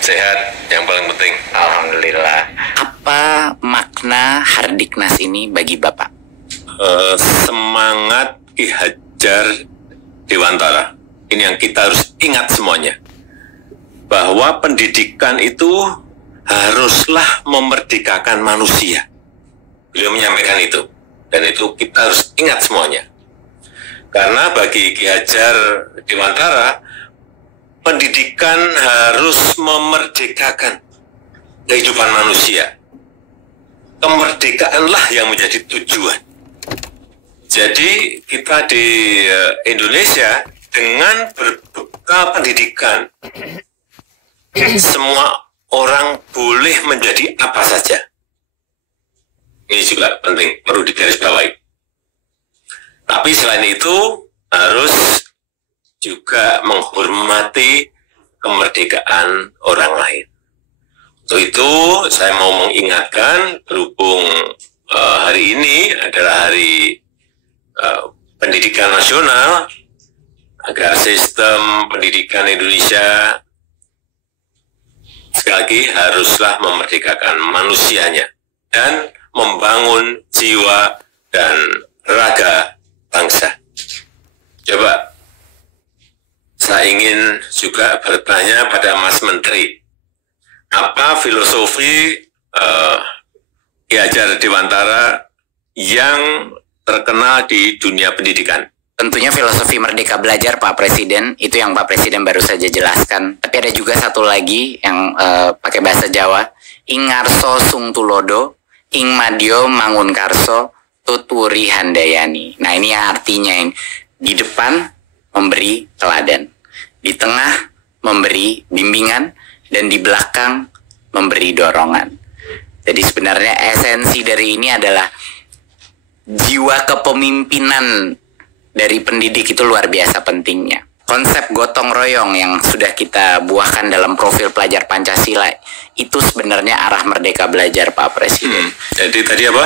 sehat yang paling penting. Alhamdulillah. Apa makna Hardiknas ini bagi Bapak? Semangat Ki Hajar Dewantara. Ini yang kita harus ingat semuanya. Bahwa pendidikan itu haruslah memerdekakan manusia. Beliau menyampaikan itu. Dan itu kita harus ingat semuanya. Karena bagi Ki Hajar Dewantara, pendidikan harus memerdekakan kehidupan manusia. Kemerdekaanlah yang menjadi tujuan. Jadi kita di Indonesia dengan berbekal pendidikan, semua orang boleh menjadi apa saja. Ini juga penting, perlu digarisbawahi. Tapi selain itu harus juga menghormati kemerdekaan orang lain. Untuk itu saya mau mengingatkan, berhubung hari ini adalah hari pendidikan nasional, agar sistem pendidikan Indonesia sekali lagi haruslah memerdekakan manusianya dan membangun jiwa dan raga bangsa. Coba saya ingin juga bertanya pada Mas Menteri, apa filosofi Ki Hajar Dewantara yang terkenal di dunia pendidikan? Tentunya filosofi Merdeka Belajar Pak Presiden, itu yang Pak Presiden baru saja jelaskan. Tapi ada juga satu lagi yang pakai bahasa Jawa, ing ngarso sung tulodo, ing madyo mangun karso, tuturi handayani. Nah ini yang artinya, yang di depan memberi teladan, di tengah memberi bimbingan, dan di belakang memberi dorongan. Jadi sebenarnya esensi dari ini adalah jiwa kepemimpinan dari pendidik itu luar biasa pentingnya. Konsep gotong royong yang sudah kita buahkan dalam profil pelajar Pancasila itu sebenarnya arah Merdeka Belajar Pak Presiden. Jadi tadi apa?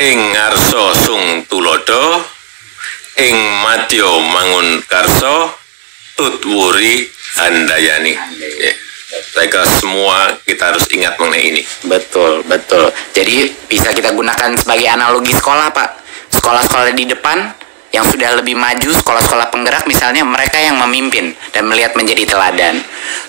Ing ngarso sung tulodo, ing madyo mangun karso, tutwuri handayani. Saya kira semua kita harus ingat mengenai ini. Betul, betul. Jadi bisa kita gunakan sebagai analogi sekolah Pak. Sekolah-sekolah di depan yang sudah lebih maju, sekolah-sekolah penggerak misalnya, mereka yang memimpin dan melihat menjadi teladan.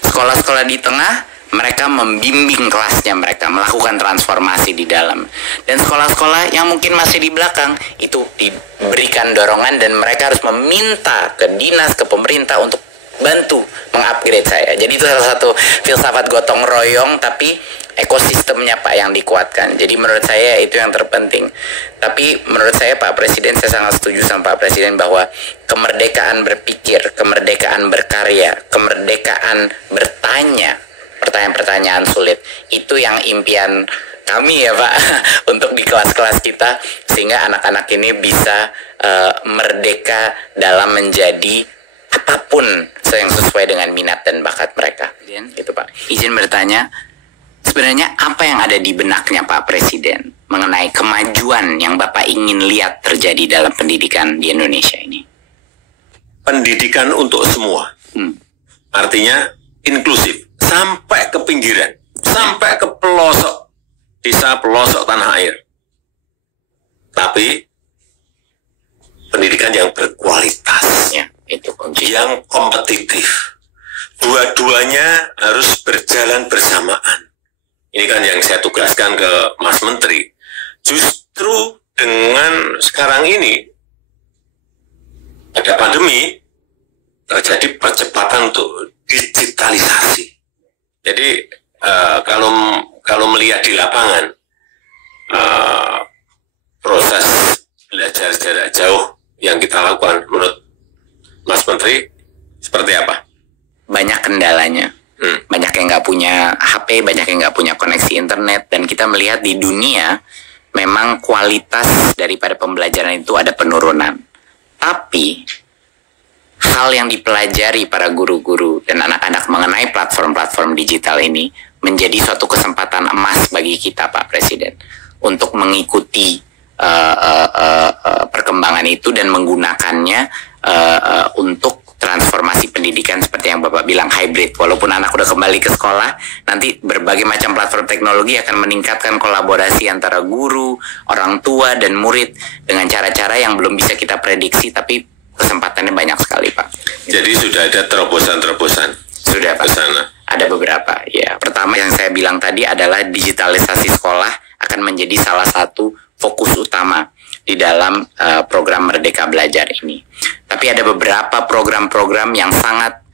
Sekolah-sekolah di tengah, mereka membimbing kelasnya mereka, melakukan transformasi di dalam. Dan sekolah-sekolah yang mungkin masih di belakang, itu diberikan dorongan dan mereka harus meminta ke dinas, ke pemerintah untuk bantu mengupgrade saya. Jadi itu salah satu filsafat gotong royong, tapi ekosistemnya Pak yang dikuatkan. Jadi menurut saya itu yang terpenting. Tapi menurut saya Pak Presiden, saya sangat setuju sama Pak Presiden bahwa kemerdekaan berpikir, kemerdekaan berkarya, kemerdekaan bertanya, pertanyaan-pertanyaan sulit, itu yang impian kami ya Pak untuk di kelas-kelas kita, sehingga anak-anak ini bisa merdeka dalam menjadi apapun yang sesuai dengan minat dan bakat mereka. Itu Pak. Izin bertanya, sebenarnya apa yang ada di benaknya Pak Presiden mengenai kemajuan yang Bapak ingin lihat terjadi dalam pendidikan di Indonesia ini? Pendidikan untuk semua. Artinya inklusif, sampai ke pinggiran, sampai ke pelosok desa, pelosok tanah air. Tapi pendidikan yang berkualitas, Ya, itu kunci. yang kompetitif. Dua-duanya harus berjalan bersamaan. Ini kan yang saya tugaskan ke Mas Menteri. Justru dengan sekarang ini ada pandemi, terjadi percepatan untuk digitalisasi. Jadi kalau melihat di lapangan, proses belajar jarak jauh yang kita lakukan, menurut Mas Menteri seperti apa? Banyak kendalanya. Banyak yang nggak punya HP, banyak yang nggak punya koneksi internet, dan kita melihat di dunia memang kualitas daripada pembelajaran itu ada penurunan. Tapi hal yang dipelajari para guru-guru dan anak-anak mengenai platform-platform digital ini menjadi suatu kesempatan emas bagi kita Pak Presiden untuk mengikuti perkembangan itu dan menggunakannya untuk transformasi pendidikan seperti yang Bapak bilang hybrid. Walaupun anak udah kembali ke sekolah, nanti berbagai macam platform teknologi akan meningkatkan kolaborasi antara guru, orang tua, dan murid dengan cara-cara yang belum bisa kita prediksi, tapi kesempatannya banyak sekali, Pak. Jadi sudah ada terobosan-terobosan? Sudah, Pak. Ke sana? Ada beberapa, ya. Pertama yang saya bilang tadi adalah digitalisasi sekolah akan menjadi salah satu fokus utama di dalam program Merdeka Belajar ini. Tapi ada beberapa program-program yang sangat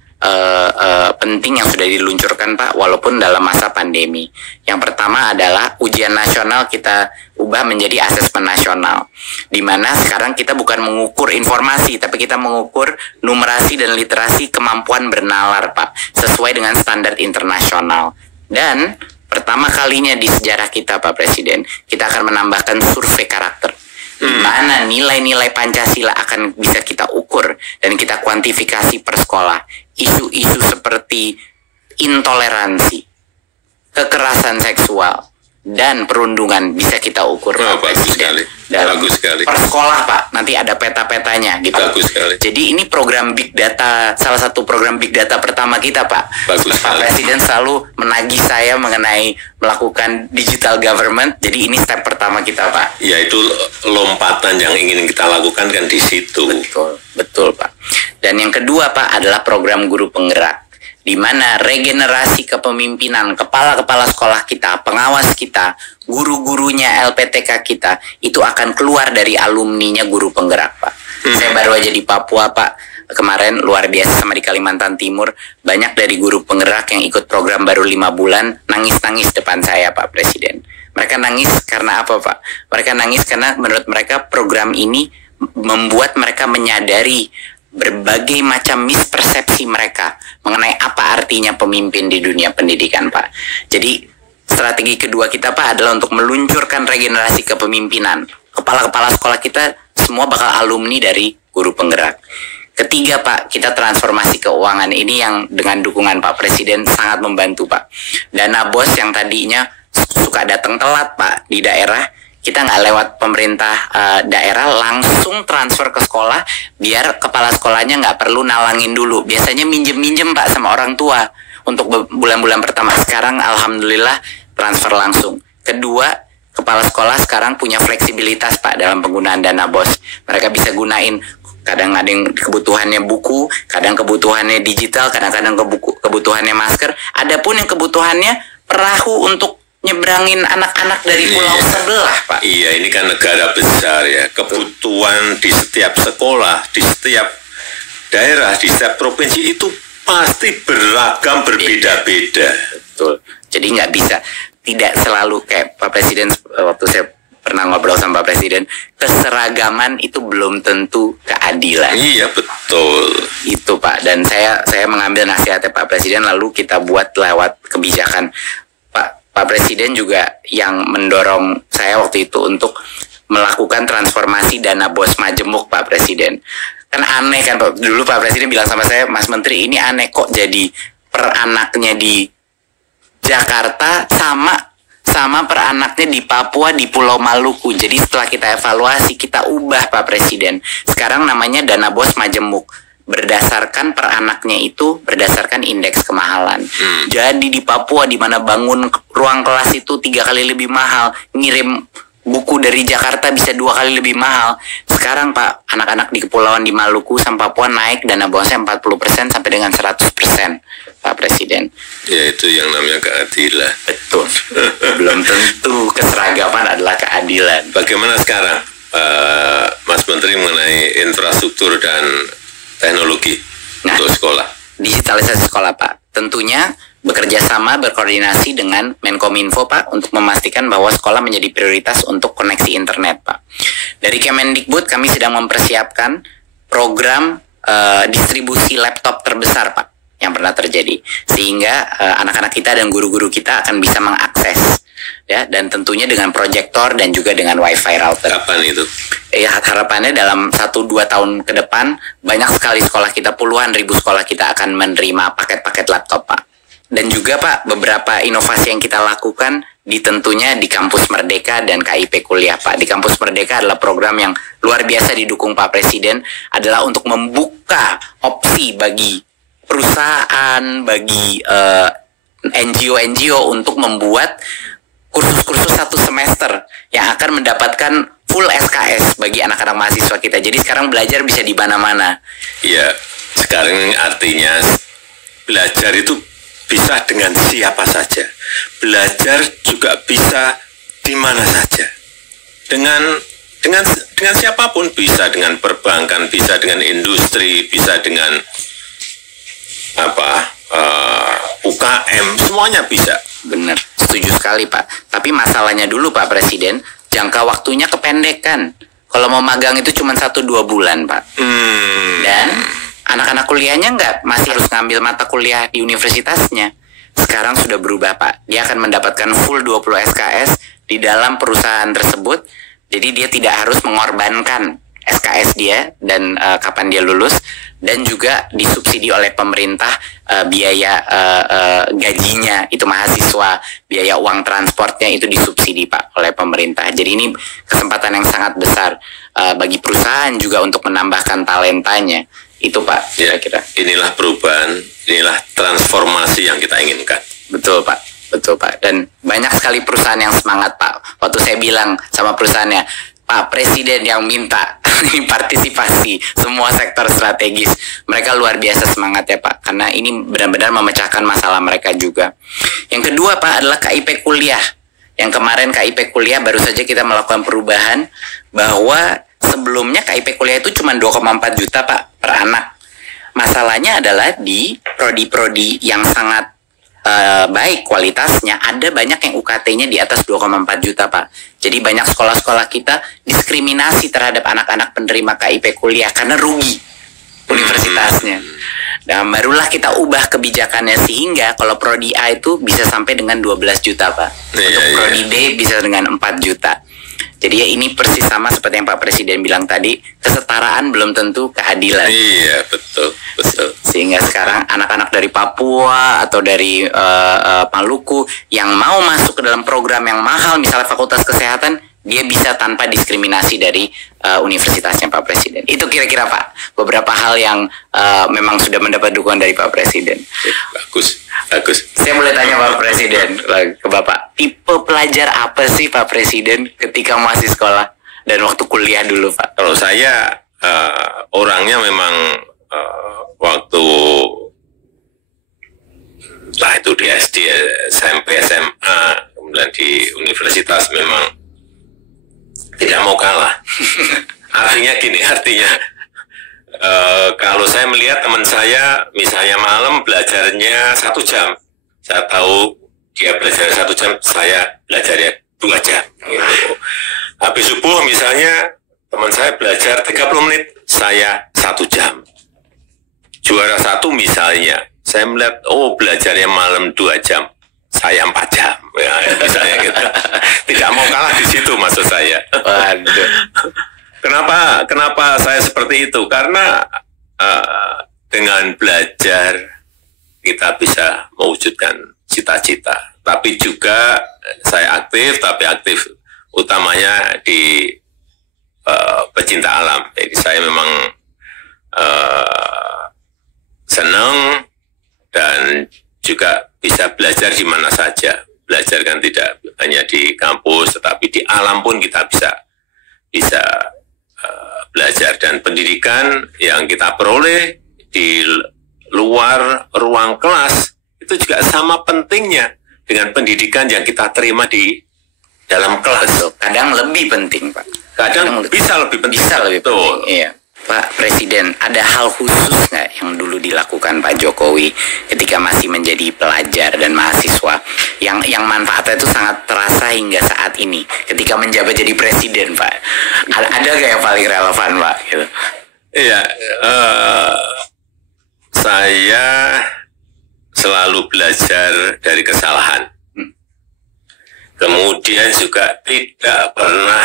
penting yang sudah diluncurkan, Pak, walaupun dalam masa pandemi. Yang pertama adalah ujian nasional kita ubah menjadi asesmen nasional, di mana sekarang kita bukan mengukur informasi, tapi kita mengukur numerasi dan literasi kemampuan bernalar, Pak, sesuai dengan standar internasional. Dan pertama kalinya di sejarah kita, Pak Presiden, kita akan menambahkan survei karakter, di mana nilai-nilai Pancasila akan bisa kita ukur dan kita kuantifikasi per sekolah. Isu-isu seperti intoleransi, kekerasan seksual, dan perundungan bisa kita ukur. Bagus sekali. Bagus sekali. Per sekolah, Pak, nanti ada peta-petanya gitu. Bagus sekali. Jadi ini program Big Data, salah satu program Big Data pertama kita, Pak. Bagus Pak sekali. Presiden selalu menagih saya mengenai melakukan digital government. Jadi ini step pertama kita, Pak. Ya, itu lompatan yang ingin kita lakukan kan di situ. Betul, betul, Pak. Dan yang kedua, Pak, adalah program guru penggerak, di mana regenerasi kepemimpinan kepala-kepala sekolah kita, pengawas kita, guru-gurunya LPTK kita, itu akan keluar dari alumninya guru penggerak, Pak. Saya baru aja di Papua, Pak, kemarin luar biasa, sama di Kalimantan Timur, banyak dari guru penggerak yang ikut program baru 5 bulan, nangis-nangis depan saya, Pak Presiden. Mereka nangis karena apa, Pak? Mereka nangis karena menurut mereka program ini membuat mereka menyadari berbagai macam mispersepsi mereka mengenai apa artinya pemimpin di dunia pendidikan, Pak. Jadi strategi kedua kita, Pak, adalah untuk meluncurkan regenerasi kepemimpinan. Kepala-kepala sekolah kita semua bakal alumni dari guru penggerak. Ketiga, Pak, kita transformasi keuangan. Ini yang dengan dukungan Pak Presiden sangat membantu, Pak. Dana BOS yang tadinya suka datang telat, Pak, di daerah, kita nggak lewat pemerintah daerah, langsung transfer ke sekolah, biar kepala sekolahnya nggak perlu nalangin dulu. Biasanya minjem-minjem, Pak, sama orang tua untuk bulan-bulan pertama. Sekarang alhamdulillah transfer langsung. Kedua, kepala sekolah sekarang punya fleksibilitas, Pak, dalam penggunaan dana BOS. Mereka bisa gunain, kadang ada yang kebutuhannya buku, kadang kebutuhannya digital, kadang-kadang kebutuhannya masker. Adapun yang kebutuhannya perahu untuk nyebrangin anak-anak dari pulau sebelah, Pak. Iya, ini kan negara besar ya. Kebutuhan di setiap sekolah, di setiap daerah, di setiap provinsi itu pasti beragam, berbeda-beda. Betul. Jadi nggak bisa, tidak selalu kayak Pak Presiden, waktu saya pernah ngobrol sama Pak Presiden, keseragaman itu belum tentu keadilan. Iya, betul. Itu, Pak. Dan saya mengambil nasihatnya Pak Presiden, lalu kita buat lewat kebijakan. Pak Presiden juga yang mendorong saya waktu itu untuk melakukan transformasi dana BOS Majemuk, Pak Presiden. Kan aneh kan, Pak. Dulu Pak Presiden bilang sama saya, Mas Menteri, ini aneh kok jadi per anaknya di Jakarta sama per anaknya di Papua, di Pulau Maluku. Jadi setelah kita evaluasi, kita ubah, Pak Presiden. Sekarang namanya dana BOS Majemuk. Berdasarkan per anaknya itu berdasarkan indeks kemahalan. Jadi di Papua, di mana bangun ruang kelas itu 3 kali lebih mahal, ngirim buku dari Jakarta bisa 2 kali lebih mahal. Sekarang, Pak, anak-anak di kepulauan di Maluku sama Papua naik dana BOS-nya 40% sampai dengan 100%, Pak Presiden. Ya, itu yang namanya keadilan. Betul. Belum tentu keseragaman adalah keadilan. Bagaimana sekarang, Mas Menteri, mengenai infrastruktur dan teknologi untuk sekolah? Digitalisasi sekolah, Pak, tentunya bekerja sama, berkoordinasi dengan Menkominfo, Pak, untuk memastikan bahwa sekolah menjadi prioritas untuk koneksi internet, Pak. Dari Kemendikbud kami sedang mempersiapkan program distribusi laptop terbesar, Pak, yang pernah terjadi, sehingga anak-anak kita dan guru-guru kita akan bisa mengakses, ya, dan tentunya dengan proyektor dan juga dengan wifi router. Kapan itu? Harapannya dalam 1-2 tahun ke depan banyak sekali sekolah kita, puluhan ribu sekolah kita akan menerima paket-paket laptop, Pak. Dan juga, Pak, beberapa inovasi yang kita lakukan tentunya di Kampus Merdeka dan KIP Kuliah, Pak. Di Kampus Merdeka adalah program yang luar biasa didukung Pak Presiden, adalah untuk membuka opsi bagi perusahaan, bagi NGO-NGO untuk membuat kursus-kursus 1 semester yang akan mendapatkan full SKS bagi anak-anak mahasiswa kita. Jadi sekarang belajar bisa di mana-mana. Iya, sekarang artinya belajar itu bisa dengan siapa saja. Belajar juga bisa di mana saja. Dengan siapapun, bisa dengan perbankan, bisa dengan industri, bisa dengan UKM, semuanya bisa. Benar, setuju sekali Pak. Tapi masalahnya dulu Pak Presiden, jangka waktunya kependekan. Kalau mau magang itu cuma 1-2 bulan Pak. Dan anak-anak kuliahnya masih harus ngambil mata kuliah di universitasnya. Sekarang sudah berubah Pak. Dia akan mendapatkan full 20 SKS di dalam perusahaan tersebut. Jadi dia tidak harus mengorbankan SKS dia dan kapan dia lulus, dan juga disubsidi oleh pemerintah biaya gajinya itu mahasiswa, biaya uang transportnya itu disubsidi Pak oleh pemerintah. Jadi ini kesempatan yang sangat besar bagi perusahaan juga untuk menambahkan talentanya. Itu Pak, kira-kira. Inilah perubahan, inilah transformasi yang kita inginkan. Betul Pak, betul Pak. Dan banyak sekali perusahaan yang semangat Pak. Waktu saya bilang sama perusahaannya, Pak Presiden yang minta partisipasi semua sektor strategis, mereka luar biasa semangat ya Pak, karena ini benar-benar memecahkan masalah mereka juga. Yang kedua Pak adalah KIP Kuliah. Yang kemarin KIP Kuliah baru saja kita melakukan perubahan, bahwa sebelumnya KIP Kuliah itu cuma 2,4 juta Pak per anak. Masalahnya adalah di prodi-prodi yang sangat baik kualitasnya, ada banyak yang UKT-nya di atas 2,4 juta Pak. Jadi banyak sekolah-sekolah kita diskriminasi terhadap anak-anak penerima KIP Kuliah karena rugi universitasnya. Dan barulah kita ubah kebijakannya sehingga kalau prodi A itu bisa sampai dengan 12 juta Pak. Untuk prodi B bisa dengan 4 juta. Jadi ya ini persis sama seperti yang Pak Presiden bilang tadi, kesetaraan belum tentu keadilan. Iya, betul. Sehingga sekarang anak-anak dari Papua atau dari Maluku yang mau masuk ke dalam program yang mahal, misalnya Fakultas Kesehatan, dia bisa tanpa diskriminasi dari universitasnya Pak Presiden. Itu kira-kira Pak, beberapa hal yang memang sudah mendapat dukungan dari Pak Presiden. Bagus. Saya boleh tanya Pak Presiden ke Bapak, tipe pelajar apa sih Pak Presiden ketika masih sekolah dan waktu kuliah dulu Pak? Kalau saya orangnya memang waktu lah itu di SD, SMP, SMA, kemudian di universitas memang tidak mau kalah. Artinya kalau saya melihat teman saya misalnya malam belajarnya 1 jam, saya tahu dia belajar 1 jam, saya belajarnya 2 jam gitu. Habis subuh misalnya teman saya belajar 30 menit, saya 1 jam. Juara 1 misalnya, saya melihat belajarnya malam 2 jam, saya 4 jam ya, misalnya gitu. Tidak mau kalah di situ maksud saya. Waduh. Kenapa saya seperti itu? Karena dengan belajar kita bisa mewujudkan cita-cita. Tapi juga saya aktif utamanya di pecinta alam. Jadi saya memang senang dan juga bisa belajar di mana saja. Belajar kan tidak hanya di kampus, tetapi di alam pun kita bisa belajar, dan pendidikan yang kita peroleh di luar ruang kelas itu juga sama pentingnya dengan pendidikan yang kita terima di dalam kelas. Kadang lebih penting Pak. Kadang bisa lebih penting. Iya. Pak Presiden, ada hal khusus nggak yang dulu dilakukan Pak Jokowi ketika masih menjadi pelajar dan mahasiswa yang manfaatnya itu sangat terasa hingga saat ini ketika menjabat jadi presiden Pak? Ada nggak yang paling relevan Pak? Gitu. Iya, saya selalu belajar dari kesalahan. Kemudian juga tidak pernah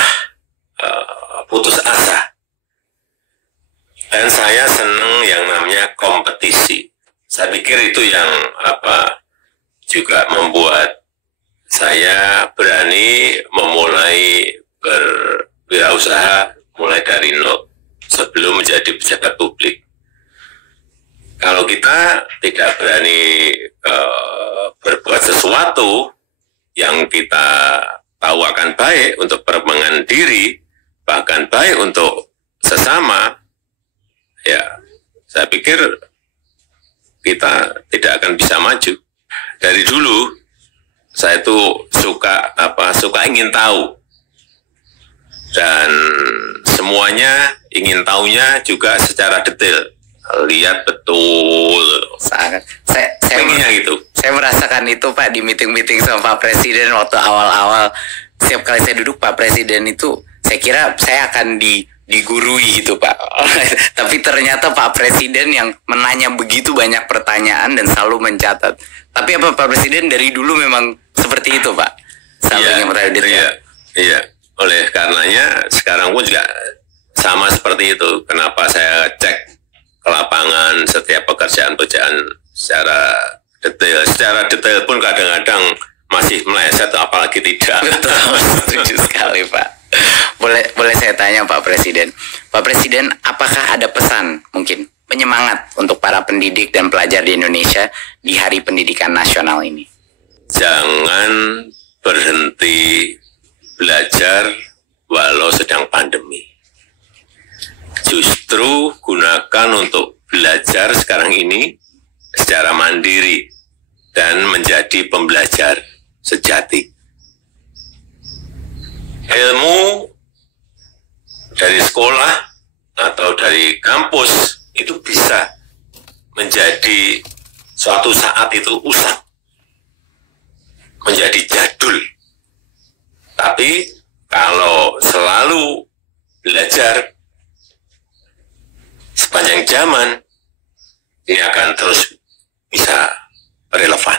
putus asa. Dan saya senang yang namanya kompetisi. Saya pikir itu yang juga membuat saya berani memulai berwirausaha mulai dari nol sebelum menjadi pejabat publik. Kalau kita tidak berani berbuat sesuatu yang kita tahu akan baik untuk perkembangan diri, bahkan baik untuk sesama, ya saya pikir kita tidak akan bisa maju. Dari dulu saya itu suka ingin tahu, dan semuanya ingin tahunya juga secara detail. Lihat betul. Sangat. Saya pengennya gitu. Saya merasakan itu Pak di meeting-meeting sama Pak Presiden waktu awal-awal. Setiap kali saya duduk Pak Presiden itu, saya kira saya akan digurui gitu Pak. Tapi ternyata Pak Presiden yang menanya begitu banyak pertanyaan dan selalu mencatat. Tapi apa Pak Presiden dari dulu memang seperti itu Pak? Selalu ingin bertanya detail. Iya. Oleh karenanya sekarang pun juga sama seperti itu. Kenapa saya cek ke lapangan setiap pekerjaan-pekerjaan secara detail pun kadang-kadang masih meleset, apalagi tidak. Betul, setuju sekali Pak. Boleh saya tanya Pak Presiden, apakah ada pesan mungkin penyemangat untuk para pendidik dan pelajar di Indonesia di Hari Pendidikan Nasional ini? Jangan berhenti belajar walau sedang pandemi. Justru gunakan untuk belajar sekarang ini secara mandiri dan menjadi pembelajar sejati. Ilmu dari sekolah atau dari kampus itu bisa menjadi suatu saat itu usang, menjadi jadul. Tapi kalau selalu belajar sepanjang zaman, ini akan terus bisa relevan.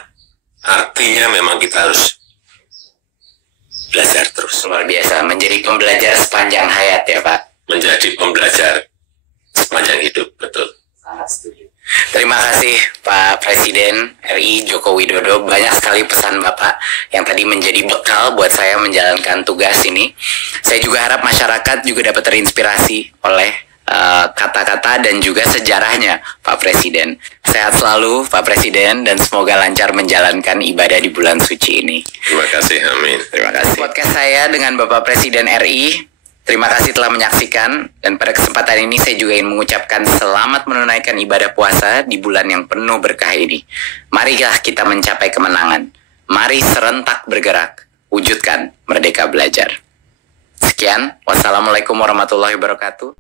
Artinya memang kita harus belajar terus. Luar biasa, menjadi pembelajar sepanjang hayat ya Pak. Menjadi pembelajar sepanjang hidup, betul. Sangat setuju. Terima kasih Pak Presiden RI Joko Widodo. Banyak sekali pesan Bapak yang tadi menjadi bekal buat saya menjalankan tugas ini. Saya juga harap masyarakat juga dapat terinspirasi oleh kata-kata dan juga sejarahnya Pak Presiden. Sehat selalu Pak Presiden dan semoga lancar menjalankan ibadah di bulan suci ini. Terima kasih, amin. Terima kasih. Podcast saya dengan Bapak Presiden RI. Terima kasih telah menyaksikan, dan pada kesempatan ini saya juga ingin mengucapkan selamat menunaikan ibadah puasa di bulan yang penuh berkah ini. Marilah kita mencapai kemenangan. Mari serentak bergerak, wujudkan Merdeka Belajar. Sekian, wassalamualaikum warahmatullahi wabarakatuh.